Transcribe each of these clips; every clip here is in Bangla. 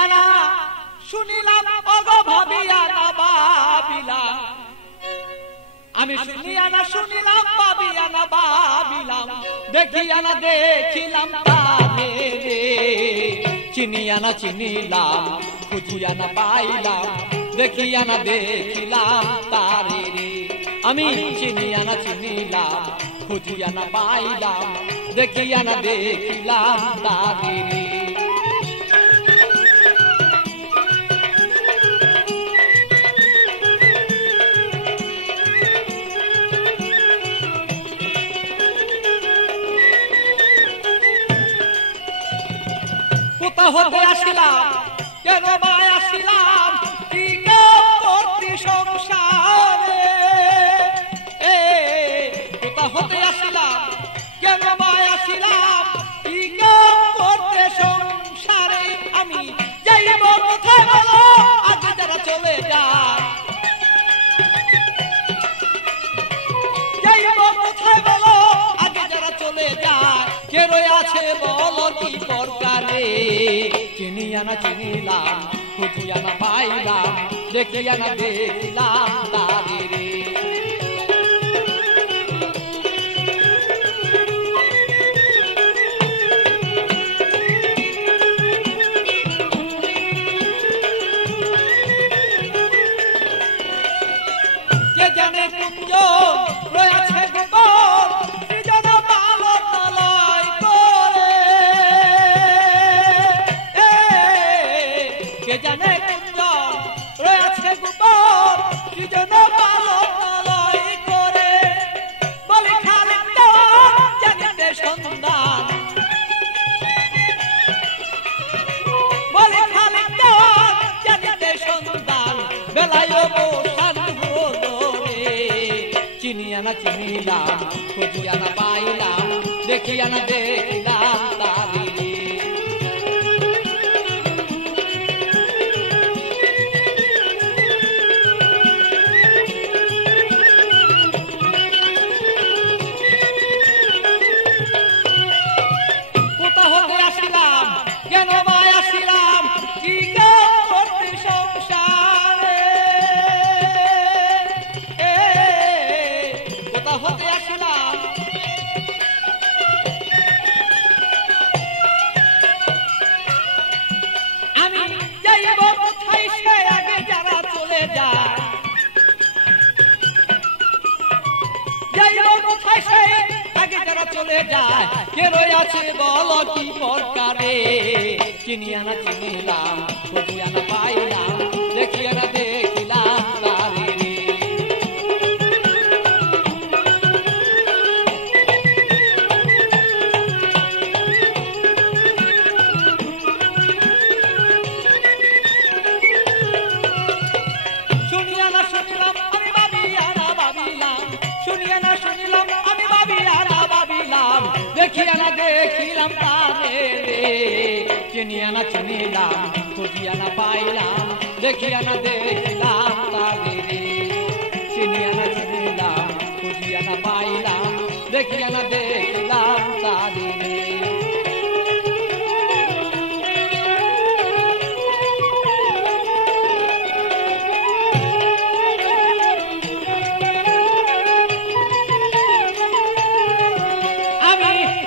শুনিয়া না শুনিলাম ওগো ভাবিয়া না ভাবিলাম আমি শুনিয়া না শুনিলাম ভাবিয়া না ভাবিলাম দেখিয়া না দেখিলাম তারে রে চিনিয়া না চিনিলাম খুঁজিয়া না পাইলাম দেখিয়া না দেখিলাম তারে রে আমি চিনিয়া না চিনিলাম খুঁজিয়া না পাইলাম দেখিয়া না দেখিলাম তারে রে কোথা হতে আসিলাম কেন বা আসিলাম কি করতে সংসারে কোথা হতে আসিলাম কেন বা আসিলাম কি করতে সংসারে আমি যাইব কোথায় বলো আগে যারা চলে যায় যাইব কোথায় বলো আগে যারা চলে যায় কে রয়ে আছে বলো কি প্রকারে চিনিয়া না চিনিলাম খুঁজিয়া না পাইলাম দেখিয়া না দেখিলাম তারে রে কে জানে কুঞ্জ রয়েছে গোপন কে জানে কুঞ্জন রয়েছে গোপন কি যেন পালয় করে বলি খালিক জানিতে সন্ধান বলি খালিক জানিতে সন্ধান বেলায় বসান হলো রে চিনিয়া না চিনিলাম খুঁজিয়া না পাইলাম দেখিয়া না দেখিলাম তারে কেন বা আসিলাম কি করতে সংসারে কোথা হতে আসিলাম আমি যাইব কোথায় সে আগে যারা চলে যায় যাইব কোথায় সে আগে যারা চলে যায় কে রয়ে আছে বলো কি প্রকারে চিনিয়া না চিনিলাম খুঁজিয়া না পাইলাম দেখিয়া না দেখিলাম তারে রে শুনিয়া না শুনিলাম আমি ভাবিয়া না ভাবিলাম শুনিয়া না শুনিলাম আমি ভাবিয়া না ভাবিলাম দেখিয়া না দেখিলাম তারে রে চিনিয়া না চিনিলাম খুঁজিয়া না পাইলাম দেখিয়া না দেখিলাম তারে রে চিনিয়া না চিনিলাম খুঁজিয়া না পাইলাম দেখিয়া না দেখিলাম তারে রে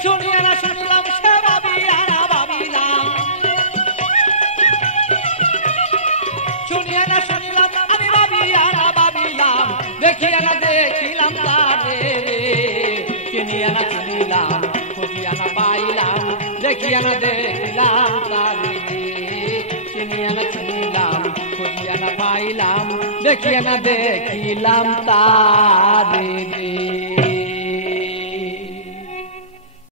শুনিয়া না শুনলাম সে ভাবিয়া না ভাবিলাম শুনিয়া না শুনলাম আমি ভাবিয়া না ভাবিলাম দেখিয়া না দেখিলাম তারে রে চিনিয়া না চিনিলাম খুঁজিয়া না পাইলাম দেখিয়া না দেখিলাম তারে রে চিনিয়া না চিনিলাম খুঁজিয়া না পাইলাম দেখিয়া না দেখিলাম তারে রে